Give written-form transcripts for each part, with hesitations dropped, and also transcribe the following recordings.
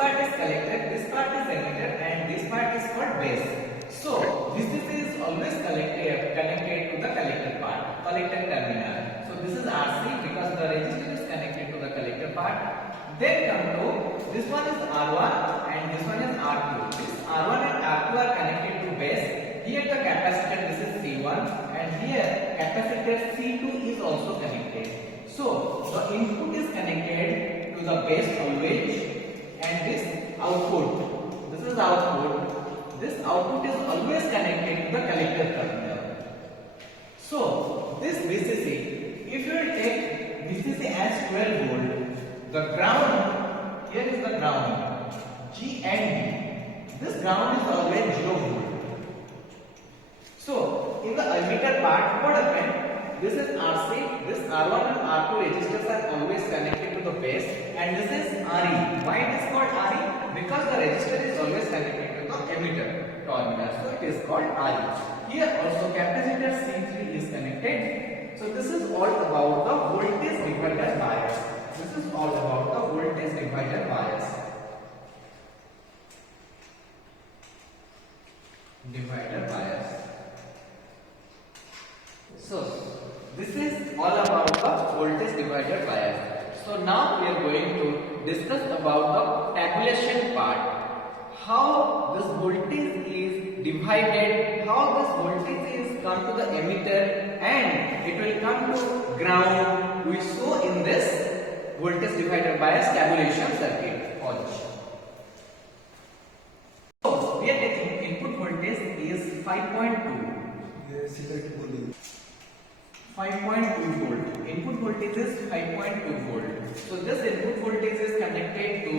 part is collector, this part is emitter, and this part is called base. So VCC is always connected to the collector part, collector terminal. So this is RC because the resistor is connected to the collector part. Then come to this one is R1 and this one is R2. This R1 and R2 are connected to base. Here the capacitor, this is C1, and here capacitor C2 is also connected. So the input is connected to the base always, and this output, this is output. This output is always connected to the collector terminal. So this VCC, if you will take VCC as 12 volt, the ground, here is the ground, G and B. This ground is always 0 volt. So in the emitter part, what happened? This is RC, this R1 and R2 resistors are always connected to the base, and this is RE. Why it is called RE? Because the resistor is always connected to the emitter terminal, so it is called RE. Here also capacitor C3 is connected. So this is all about the voltage divider bias. This is all about the voltage divider bias. Divider bias. So this is all about the voltage divider bias. So now we are going to discuss about the tabulation part. How this voltage is divided, how this voltage is come to the emitter and it will come to ground. We saw in this voltage divider bias tabulation circuit. Watch. So we are taking input voltage is 5.2. 5.2 volt. Input voltage is 5.2 volt. So this input voltage is connected to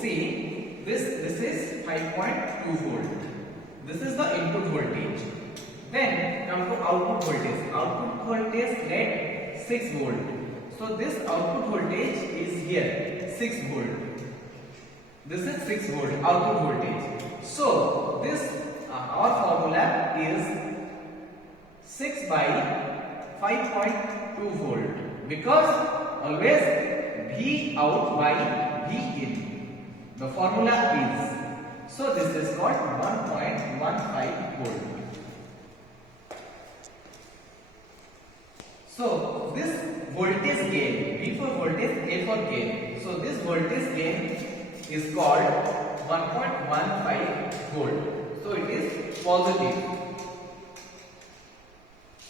C. This is 5.2 volt. This is the input voltage. Then come to output voltage. Output voltage let 6 volt. So this output voltage is here 6 volt. This is 6 volt output voltage. So this our formula is 6 by 5.2 volt because always V out by V in. The formula is, so this is called 1.15 volt. So this voltage gain, V for voltage, A for gain. So this voltage gain is called 1.15 volt. So it is positive.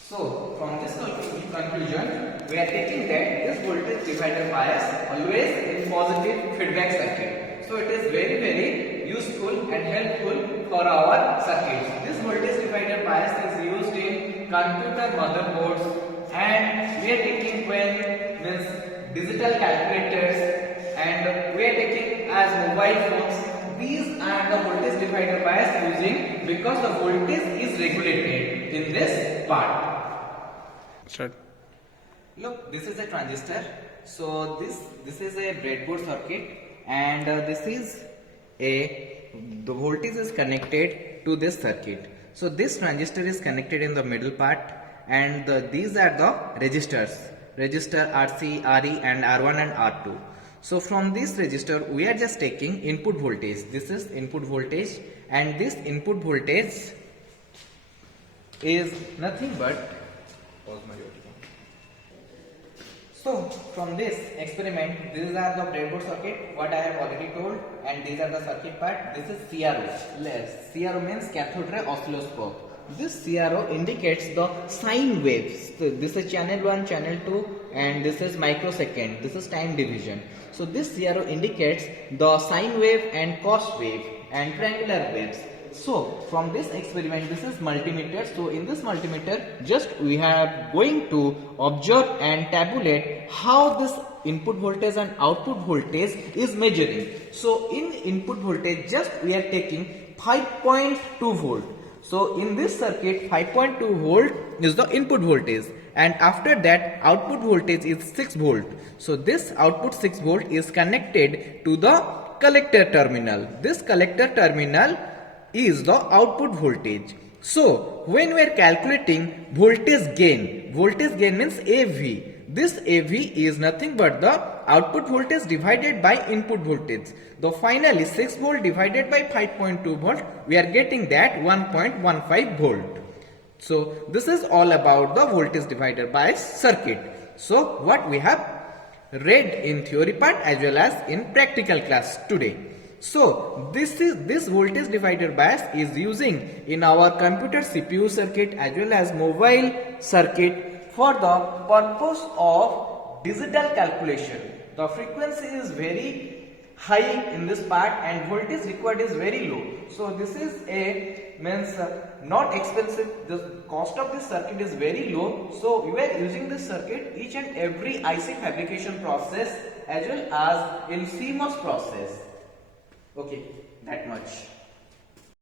So from this conclusion, we are taking that this voltage divider bias always in positive feedback circuit. So it is very useful and helpful for our circuits. This voltage divider bias is used in computer motherboards, and we are taking when means digital calculators, and we are taking as mobile phones. These are the voltage divider bias using because the voltage is regulated in this part. Start. Look, this is a transistor. So this is a breadboard circuit, and this is the voltage is connected to this circuit. So this transistor is connected in the middle part, and these are the resistors, resistor RC, RE, and R1 and R2. So from this resistor we are just taking input voltage. This is input voltage, and this input voltage is nothing but, so from this experiment, these are the breadboard circuit, what I have already told, and these are the circuit part. This is CRO. CRO means cathode ray oscilloscope. This CRO indicates the sine waves. So this is channel 1, channel 2, and this is microsecond. This is time division. So this CRO indicates the sine wave and cos wave and triangular waves. So from this experiment, this is multimeter. So in this multimeter, just we have going to observe and tabulate how this input voltage and output voltage is measuring. So in input voltage, just we are taking 5.2 volt. So in this circuit, 5.2 volt is the input voltage, and after that output voltage is 6 volt. So this output 6 volt is connected to the collector terminal. This collector terminal is the output voltage. So when we are calculating voltage gain means AV. This AV is nothing but the output voltage divided by input voltage. The finally 6 volt divided by 5.2 volt, we are getting that 1.15 volt. So this is all about the voltage divider bias circuit. So what we have read in theory part as well as in practical class today. So this voltage divider bias is using in our computer CPU circuit as well as mobile circuit for the purpose of digital calculation. The frequency is very high in this part and voltage required is very low. So this is a means not expensive. The cost of this circuit is very low. So we are using this circuit each and every IC fabrication process as well as in CMOS process. Okay, that much.